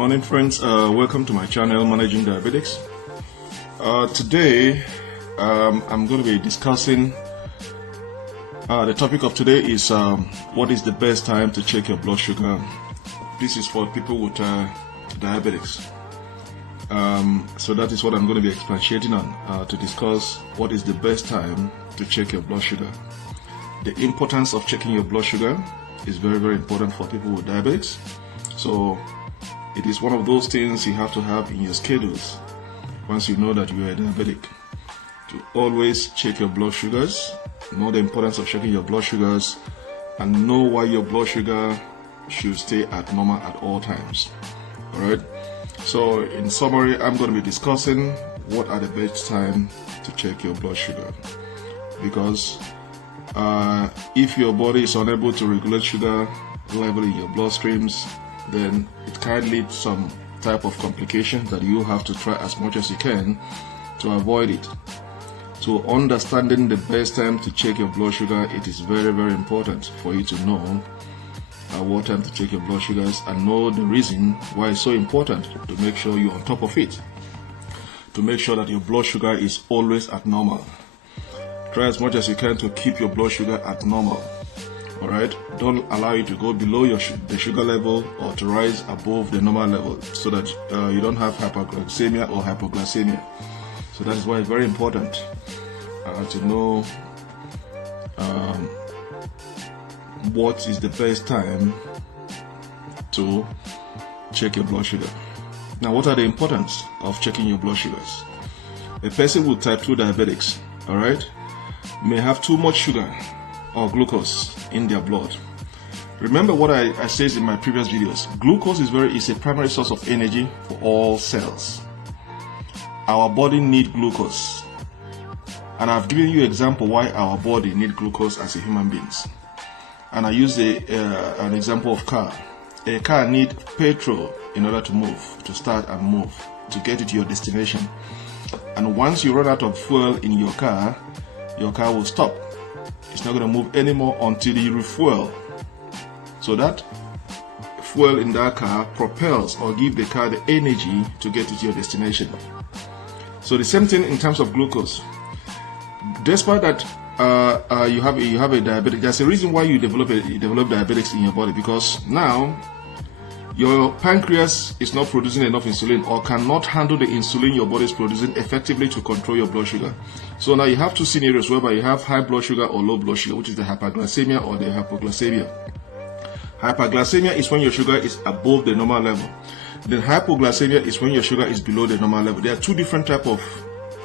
morning, friends. Welcome to my channel, Managing Diabetics. Today, I'm going to be discussing the topic of today is what is the best time to check your blood sugar. This is for people with diabetics. So that is what I'm going to be expatiating on to discuss what is the best time to check your blood sugar. The importance of checking your blood sugar is very, very important for people with diabetics. So it is one of those things you have to have in your schedules once you know that you are diabetic, to always check your blood sugars, know the importance of checking your blood sugars, and know why your blood sugar should stay at normal at all times. Alright, so in summary, I'm going to be discussing what are the best time to check your blood sugar, because if your body is unable to regulate sugar level in your bloodstreams, then it can lead to some type of complication that you have to try as much as you can to avoid it. So understanding the best time to check your blood sugar, it is very, very important for you to know what time to check your blood sugars and know the reason why it's so important, to make sure you're on top of it, to make sure that your blood sugar is always at normal. Try as much as you can to keep your blood sugar at normal. Alright, don't allow it to go below the sugar level or to rise above the normal level, so that you don't have hyperglycemia or hypoglycemia. So that is why it's very important to know what is the best time to check your blood sugar. Now, what are the importance of checking your blood sugars? A person with type 2 diabetics, alright, may have too much sugar or glucose in their blood. Remember what I said in my previous videos. Glucose is a primary source of energy for all cells. Our body needs glucose, and I've given you an example why our body needs glucose as a human beings. And I use an example of car. A car needs petrol in order to move, to start and move, to get it to your destination. And once you run out of fuel in your car will stop. It's not going to move anymore until you refuel. So that fuel in that car propels or give the car the energy to get it to your destination. So the same thing in terms of glucose. Despite that you have a diabetic, there's a reason why you develop diabetics in your body, because now your pancreas is not producing enough insulin, or cannot handle the insulin your body is producing effectively to control your blood sugar. So now you have two scenarios whereby you have high blood sugar or low blood sugar, which is the hyperglycemia or the hypoglycemia. Hyperglycemia is when your sugar is above the normal level. Then hypoglycemia is when your sugar is below the normal level. There are two different types of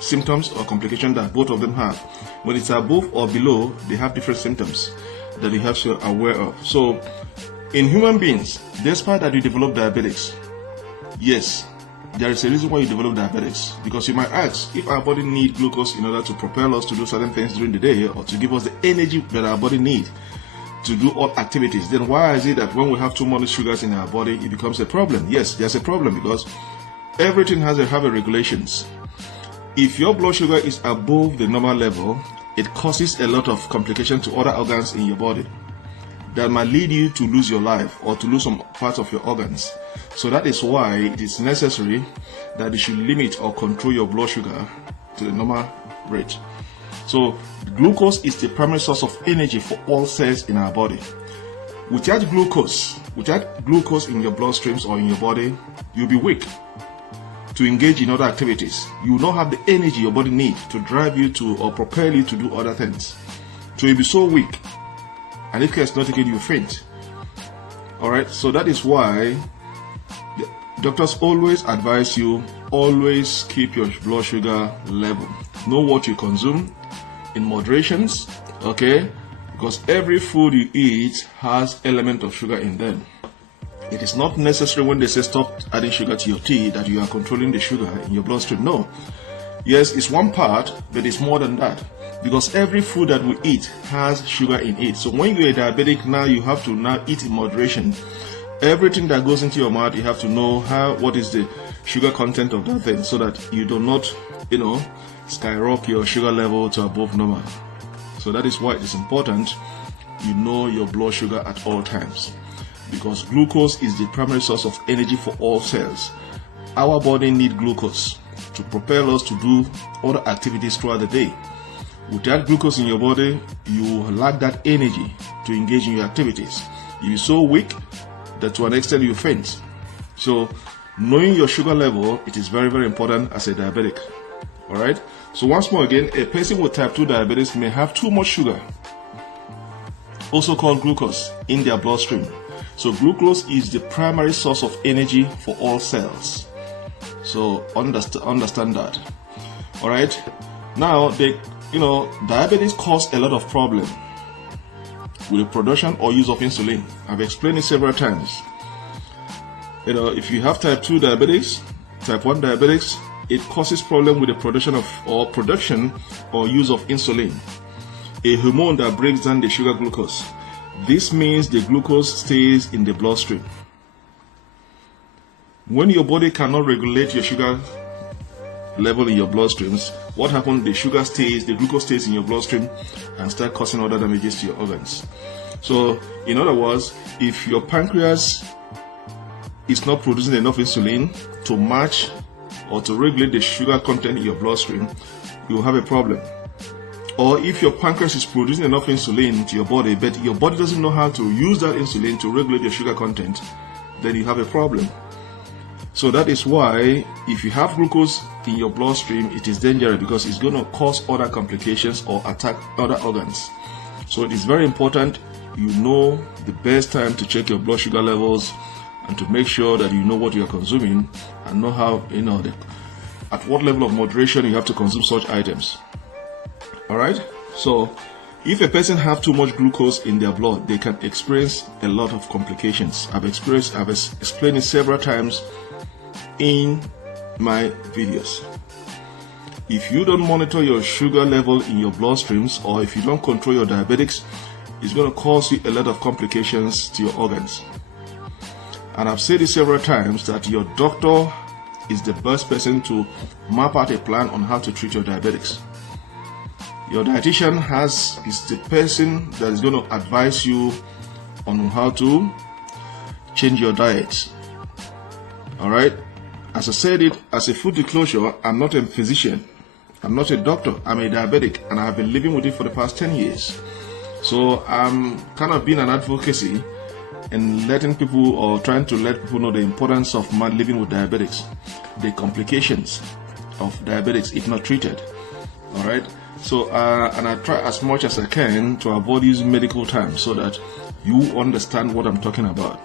symptoms or complications that both of them have. When it's above or below, they have different symptoms that you have to be aware of. So in human beings, despite that you develop diabetics, yes, there is a reason why you develop diabetics. Because you might ask, if our body needs glucose in order to propel us to do certain things during the day, or to give us the energy that our body needs to do all activities, then why is it that when we have too many sugars in our body, it becomes a problem? Yes, there's a problem, because everything has a regulations. If your blood sugar is above the normal level, it causes a lot of complications to other organs in your body that might lead you to lose your life or to lose some parts of your organs. So that is why it is necessary that you should limit or control your blood sugar to the normal rate. So glucose is the primary source of energy for all cells in our body. Without glucose in your bloodstreams or in your body, you'll be weak to engage in other activities. You will not have the energy your body needs to drive you to or propel you to do other things. So you'll be so weak, and if care is not taken, you faint. Alright, so that is why the doctors always advise you, always keep your blood sugar level. Know what you consume in moderations, okay? Because every food you eat has element of sugar in them. It is not necessary when they say stop adding sugar to your tea that you are controlling the sugar in your bloodstream. No. Yes, it's one part, but it's more than that. Because every food that we eat has sugar in it. So when you're a diabetic, now you have to now eat in moderation. Everything that goes into your mouth, you have to know what is the sugar content of that thing, so that you do not, skyrocket your sugar level to above normal. So that is why it is important you know your blood sugar at all times. because glucose is the primary source of energy for all cells. Our body needs glucose to propel us to do other activities throughout the day. Without glucose in your body, you lack that energy to engage in your activities. You're so weak that to an extent you faint. So knowing your sugar level, it is very, very important as a diabetic. Alright, so once more again, a person with type 2 diabetes may have too much sugar, also called glucose, in their bloodstream. So glucose is the primary source of energy for all cells. So understand that. Alright, now diabetes causes a lot of problems with the production or use of insulin. I've explained it several times. If you have type 2 diabetes, type 1 diabetics, it causes problem with the production or use of insulin, a hormone that breaks down the sugar glucose. This means the glucose stays in the bloodstream. When your body cannot regulate your sugar level in your bloodstreams, what happens? The glucose stays in your bloodstream and start causing other damages to your organs. So, in other words, if your pancreas is not producing enough insulin to match or to regulate the sugar content in your bloodstream, you will have a problem. Or if your pancreas is producing enough insulin to your body, but your body doesn't know how to use that insulin to regulate your sugar content, then you have a problem. So that is why if you have glucose in your bloodstream, it is dangerous because it's going to cause other complications or attack other organs. So it is very important you know the best time to check your blood sugar levels and to make sure that you know what you are consuming and know how, at what level of moderation you have to consume such items. Alright, so if a person have too much glucose in their blood, they can experience a lot of complications. I've explained it several times in my videos. If you don't monitor your sugar level in your bloodstreams, or if you don't control your diabetics, it's going to cause you a lot of complications to your organs. And I've said it several times that your doctor is the best person to map out a plan on how to treat your diabetics. Your dietitian is the person that is going to advise you on how to change your diet. Alright? As I said it, as a full disclosure, I'm not a physician. I'm not a doctor. I'm a diabetic and I have been living with it for the past 10 years. So I'm kind of being an advocacy and letting people, or trying to let people know the importance of living with diabetics, the complications of diabetics if not treated. Alright? So, and I try as much as I can to avoid using medical terms so that you understand what I'm talking about.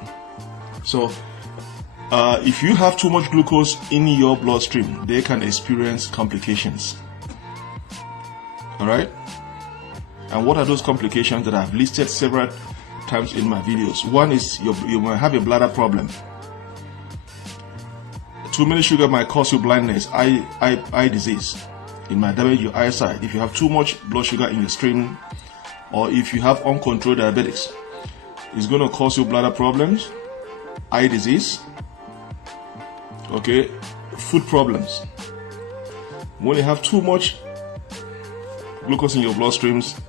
So, if you have too much glucose in your bloodstream, they can experience complications. Alright? And what are those complications that I've listed several times in my videos? One is you might have a bladder problem. Too many sugar might cause you blindness, eye disease. It might damage your eyesight if you have too much blood sugar in your stream, or if you have uncontrolled diabetics. It's going to cause you bladder problems, eye disease, food problems. When you have too much glucose in your bloodstreams,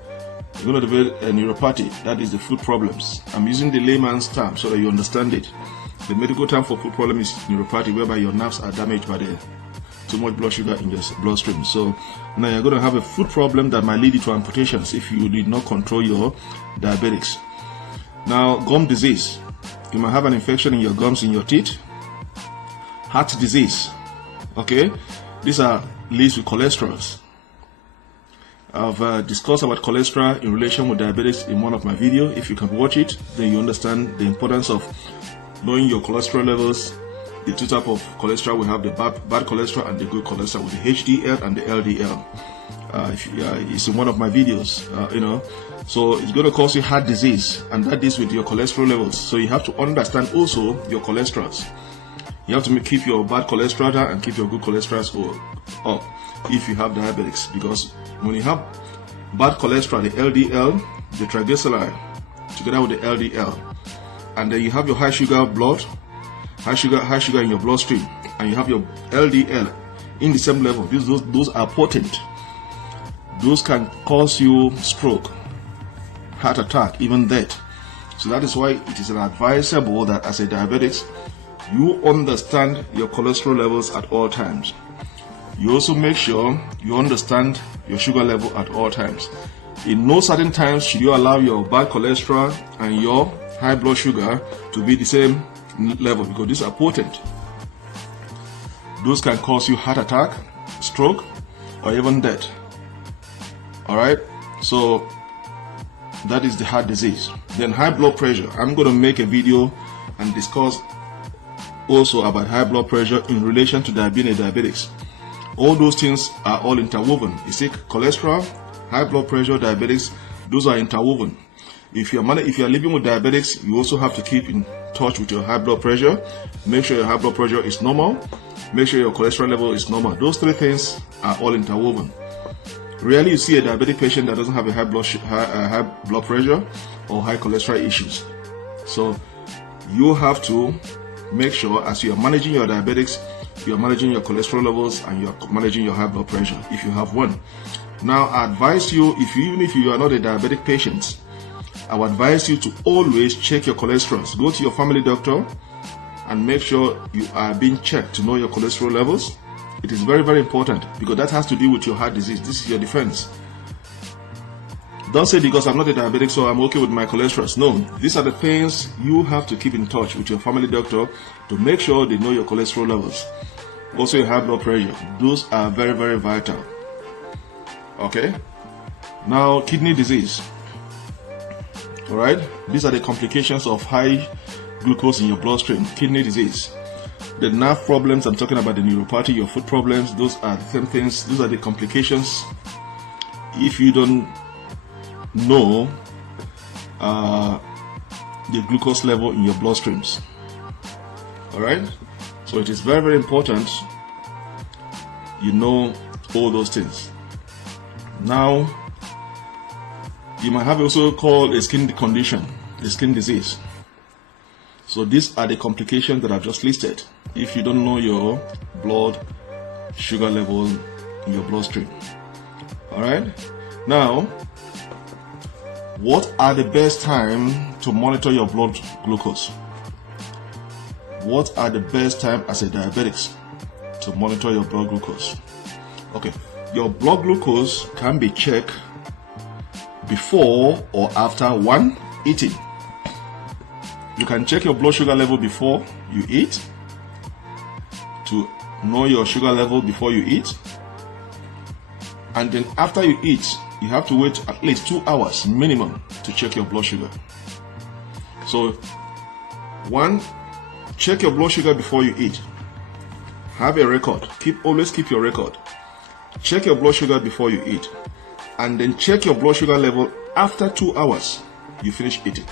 you're going to develop a neuropathy. That is the food problems. I'm using the layman's term so that you understand it. The medical term for food problem is neuropathy, whereby your nerves are damaged by the too much blood sugar in your bloodstream. So now you're going to have a food problem that might lead you to amputations if you did not control your diabetics. Now, gum disease. You might have an infection in your gums, in your teeth. Heart disease. These are linked with cholesterol. I've discussed about cholesterol in relation with diabetes in one of my videos. If you can watch it, then you understand the importance of knowing your cholesterol levels. The two types of cholesterol, we have the bad cholesterol and the good cholesterol, with the HDL and the LDL. It's in one of my videos, So it's going to cause you heart disease, and that is with your cholesterol levels. So you have to understand also your cholesterols. You have to keep your bad cholesterol down and keep your good cholesterol up if you have diabetics, because when you have bad cholesterol, the LDL, the triglyceride, together with the LDL, and then you have your high sugar in your bloodstream, and you have your LDL in the same level. Those are potent. Those can cause you stroke, heart attack, even death. So that is why it is advisable that as a diabetic, you understand your cholesterol levels at all times. You also make sure you understand your sugar level at all times. In no certain times should you allow your bad cholesterol and your high blood sugar to be the same level, because these are potent. Those can cause you heart attack, stroke, or even death. Alright, so that is the heart disease. Then high blood pressure. I'm going to make a video and discuss also about high blood pressure in relation to diabetics. All those things are all interwoven. You see, cholesterol, high blood pressure, diabetics, those are interwoven. If you're living with diabetics, you also have to keep in touch with your high blood pressure. Make sure your high blood pressure is normal. Make sure your cholesterol level is normal. Those three things are all interwoven. Rarely you see a diabetic patient that doesn't have a high blood pressure or high cholesterol issues. So you have to make sure as you are managing your diabetics, you are managing your cholesterol levels and you are managing your high blood pressure if you have one. Now I advise you, even if you are not a diabetic patient, I would advise you to always check your cholesterol. Go to your family doctor and make sure you are being checked to know your cholesterol levels. It is very, very important because that has to do with your heart disease. This is your defense. Don't say because I'm not a diabetic so I'm okay with my cholesterol. No, these are the things you have to keep in touch with your family doctor to make sure they know your cholesterol levels. Also your high blood pressure. Those are very, very vital. Okay? Now kidney disease. Alright? These are the complications of high glucose in your bloodstream. Kidney disease. The nerve problems, I'm talking about the neuropathy, your foot problems, those are the same things. Those are the complications. If you don't know the glucose level in your bloodstreams. Alright? So it is very, very important you know all those things. Now, you might have also called a skin condition, a skin disease. So these are the complications that I've just listed if you don't know your blood sugar level in your bloodstream. Alright? Now, what are the best time to monitor your blood glucose? What are the best time as a diabetic to monitor your blood glucose? Okay, your blood glucose can be checked before or after one, eating. You can check your blood sugar level before you eat to know your sugar level before you eat, and then after you eat you have to wait at least 2 hours minimum to check your blood sugar. So one, check your blood sugar before you eat. Have a record. Always keep your record. Check your blood sugar before you eat, and then check your blood sugar level after 2 hours you finish eating.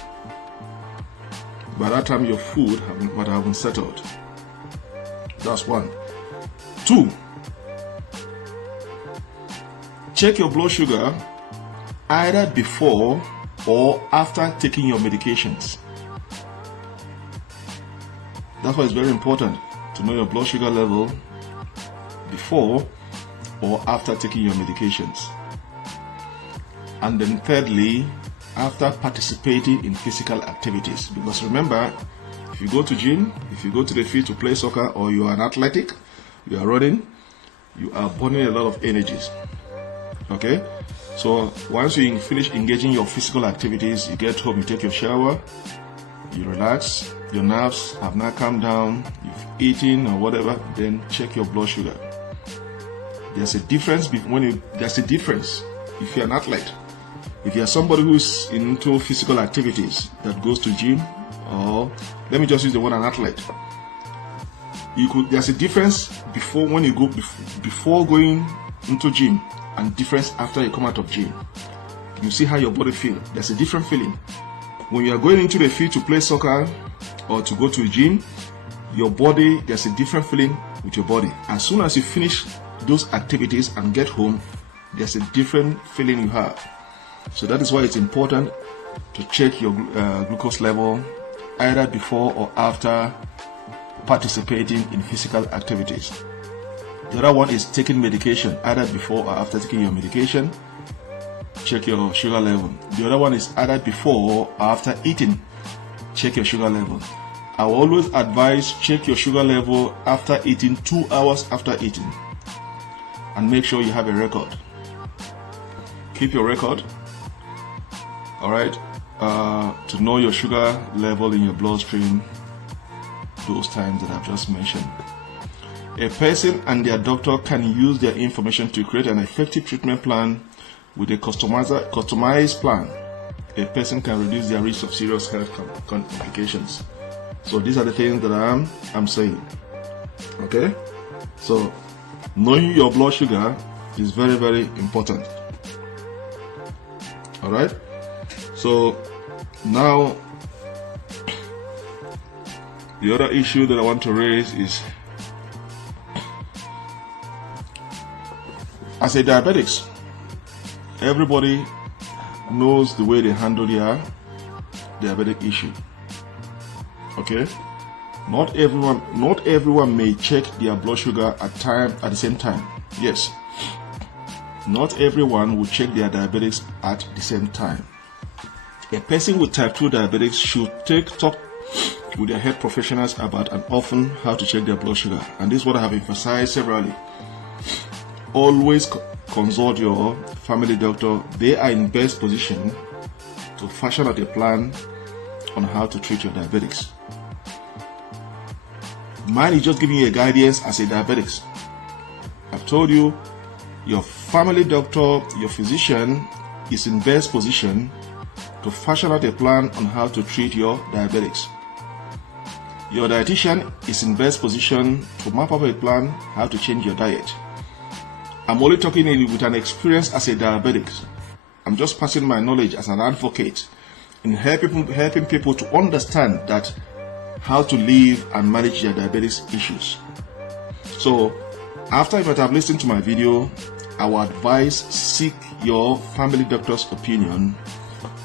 By that time your food might have been settled. That's one. Two, check your blood sugar either before or after taking your medications. That's why it's very important to know your blood sugar level before or after taking your medications. And then thirdly, after participating in physical activities. Because remember, if you go to gym, if you go to the field to play soccer, or you are an athletic, you are running, you are burning a lot of energies. Okay? So once you finish engaging your physical activities, you get home, you take your shower, you relax, your nerves have now calmed down, you've eaten or whatever, then check your blood sugar. There's a difference if you're an athlete. If you're somebody who's into physical activities that goes to gym, or let me just use the word an athlete, there's a difference before going into gym and difference after you come out of gym. You see how your body feels. There's a different feeling. When you are going into the field to play soccer or to go to a gym, your body, there's a different feeling with your body. As soon as you finish those activities and get home, there's a different feeling you have. So that is why it's important to check your glucose level either before or after participating in physical activities. The other one is taking medication, either before or after taking your medication. Check your sugar level. The other one is either before or after eating. check your sugar level. I will always advise check your sugar level after eating, 2 hours after eating, and make sure you have a record. Keep your record, all right, to know your sugar level in your bloodstream those times that I've just mentioned. A person and their doctor can use their information to create an effective treatment plan. With a customized plan, a person can reduce their risk of serious health complications. So these are the things that I'm saying. Okay, so knowing your blood sugar is very, very important. All right, so now the other issue that I want to raise is, as a diabetics, everybody knows the way they handle their diabetic issue. Okay, not everyone may check their blood sugar at the same time. Yes, not everyone will check their diabetics at the same time. A person with type 2 diabetes should talk with their health professionals about and often how to check their blood sugar. And this is what I have emphasized severally. Always consult your family doctor. They are in best position to fashion out a plan on how to treat your diabetics. Mine is just giving you a guidance as a diabetics. I've told you, your family doctor, your physician is in best position to fashion out a plan on how to treat your diabetics. Your dietitian is in best position to map up a plan how to change your diet. I'm only talking with an experience as a diabetic. I'm just passing my knowledge as an advocate in helping people to understand that how to live and manage their diabetes issues. So after you might have listened to my video, I will advise seek your family doctor's opinion,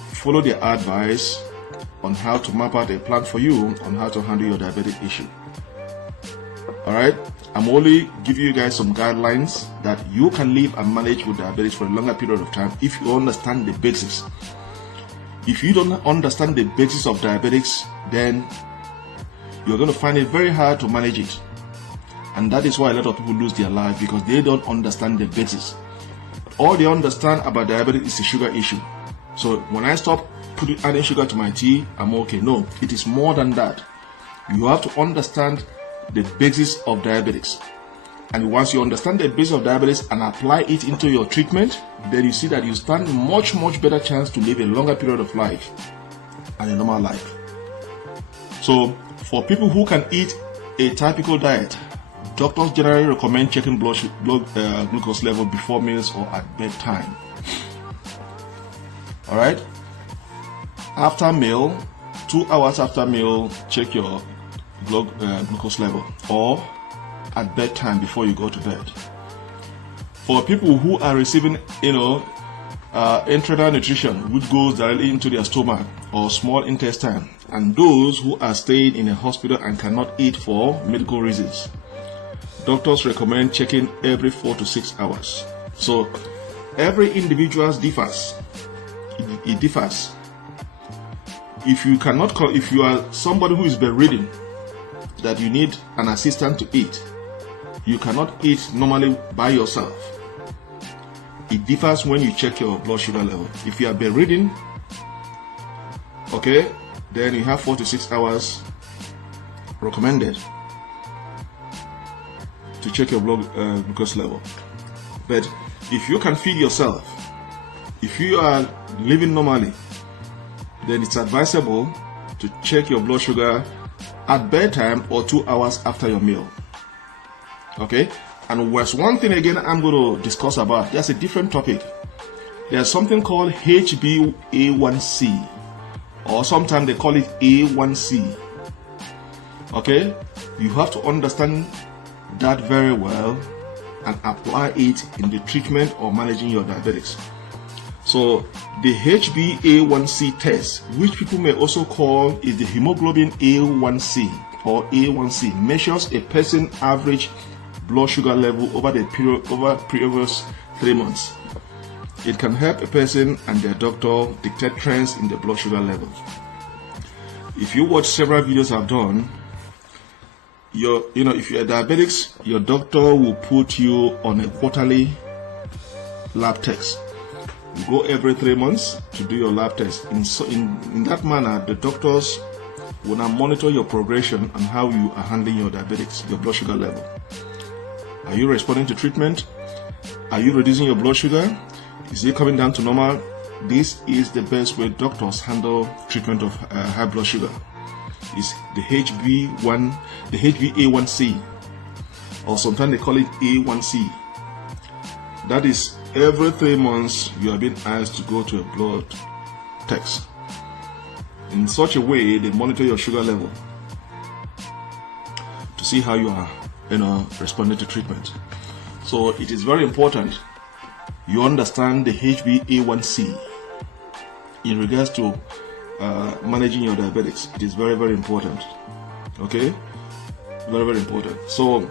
follow their advice on how to map out a plan for you on how to handle your diabetic issue. Alright, I'm only giving you guys some guidelines that you can live and manage with diabetes for a longer period of time if you understand the basics. If you don't understand the basics of diabetics, then you're going to find it very hard to manage it. And that is why a lot of people lose their life, because they don't understand the basics. All they understand about diabetes is the sugar issue. So when I stop adding sugar to my tea, I'm okay. No, it is more than that. You have to understand the basis of diabetes. And once you understand the basis of diabetes and apply it into your treatment, then you see that you stand much better chance to live a longer period of life and a normal life. So for people who can eat a typical diet, doctors generally recommend checking blood glucose level before meals or at bedtime. Alright? After meal, 2 hours after meal, check your glucose level, or at bedtime before you go to bed. For people who are receiving enteral nutrition, which goes directly into their stomach or small intestine, and those who are staying in a hospital and cannot eat for medical reasons, doctors recommend checking every 4 to 6 hours. So every individual differs. It differs. If you are somebody who is bedridden, that you need an assistant to eat, you cannot eat normally by yourself. It differs when you check your blood sugar level. If you are bedridden, okay, then you have 4 to 6 hours recommended to check your blood glucose level. But if you can feed yourself, if you are living normally, then it's advisable to check your blood sugar at bedtime or 2 hours after your meal. Okay? And there's one thing again I'm going to discuss about. That's a different topic. There's something called HbA1c, or sometimes they call it A1c. Okay? You have to understand that very well and apply it in the treatment or managing your diabetics. So the HbA1c test, which people may also call is the hemoglobin A1c or A1c, measures a person's average blood sugar level over previous 3 months. It can help a person and their doctor dictate trends in the blood sugar level. if you watch several videos I've done, if you're diabetics, your doctor will put you on a quarterly lab test. You go every 3 months to do your lab test. In that manner, the doctors will now monitor your progression and how you are handling your diabetics, your blood sugar level. Are you responding to treatment? Are you reducing your blood sugar? Is it coming down to normal? This is the best way doctors handle treatment of high blood sugar. Is the HbA1c, or sometimes they call it A1c. That is, every 3 months you are being asked to go to a blood test. In such a way, they monitor your sugar level to see how you are, responding to treatment. So it is very important you understand the HbA1c in regards to managing your diabetics. It is very, very important. Okay, very, very important. So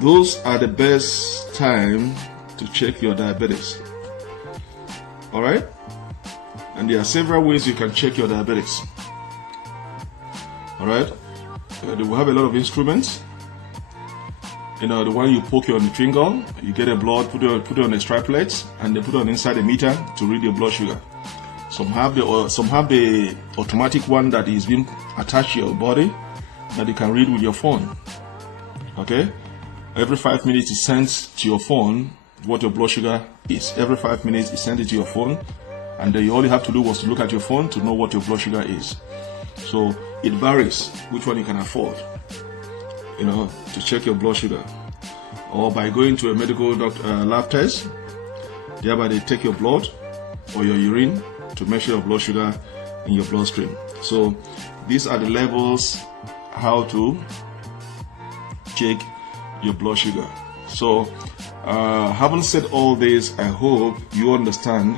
those are the best time to check your diabetics. All right, and there are several ways you can check your diabetics. All right, they will have a lot of instruments. The one you poke on the finger, you get a blood, put it on a striplet, and they put it on inside a meter to read your blood sugar. Some have the automatic one that is being attached to your body that you can read with your phone. Okay, every 5 minutes it sends to your phone what your blood sugar is. Every 5 minutes it sends it to your phone, and then all you have to do was to look at your phone to know what your blood sugar is. So it varies which one you can afford, to check your blood sugar, or by going to a medical lab test. Thereby they take your blood or your urine to measure your blood sugar in your bloodstream. So these are the levels how to check your blood sugar. So having said all this, I hope you understand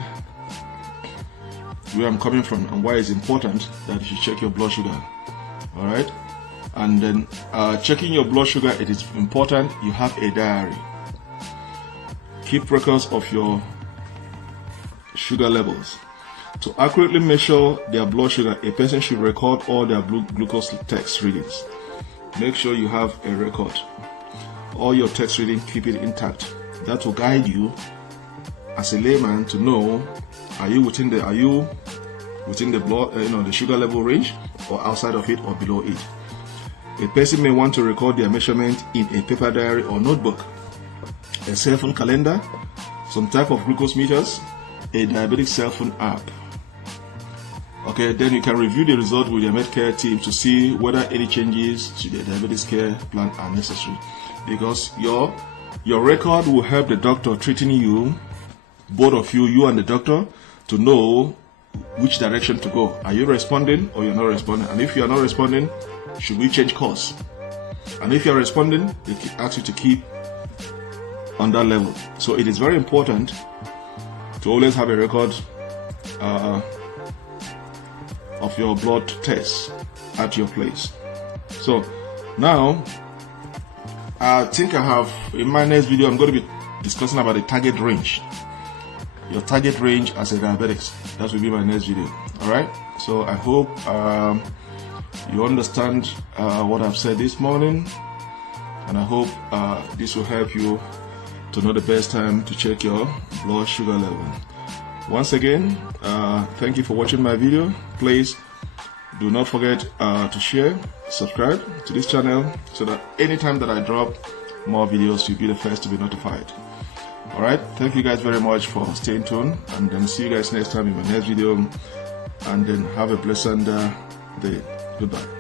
where I'm coming from and why it's important that you should check your blood sugar. All right, and then checking your blood sugar, it is important you have a diary. Keep records of your sugar levels. To accurately measure their blood sugar, a person should record all their glucose test readings. Make sure you have a record. All your test readings, keep it intact. That will guide you as a layman to know, are you within the blood, the sugar level range, or outside of it, or below it. A person may want to record their measurement in a paper diary or notebook, a cell phone calendar, some type of glucose meters, a diabetic cell phone app. Okay, then you can review the result with your Medcare team to see whether any changes to the diabetes care plan are necessary. Because your record will help the doctor treating you, both of you, you and the doctor, to know which direction to go. Are you responding or you're not responding? And if you are not responding, should we change course? And if you're responding, they ask you to keep on that level. So it is very important to always have a record of your blood tests at your place. So now, I think in my next video, I'm going to be discussing about the target range. Your target range as a diabetic. That will be my next video. All right. So I hope you understand what I've said this morning, and I hope this will help you to know the best time to check your blood sugar level. Once again, thank you for watching my video. Please do not forget to share, subscribe to this channel, so that anytime that I drop more videos, you'll be the first to be notified. Alright, thank you guys very much for staying tuned, and then see you guys next time in my next video, and then have a blessed day. Goodbye.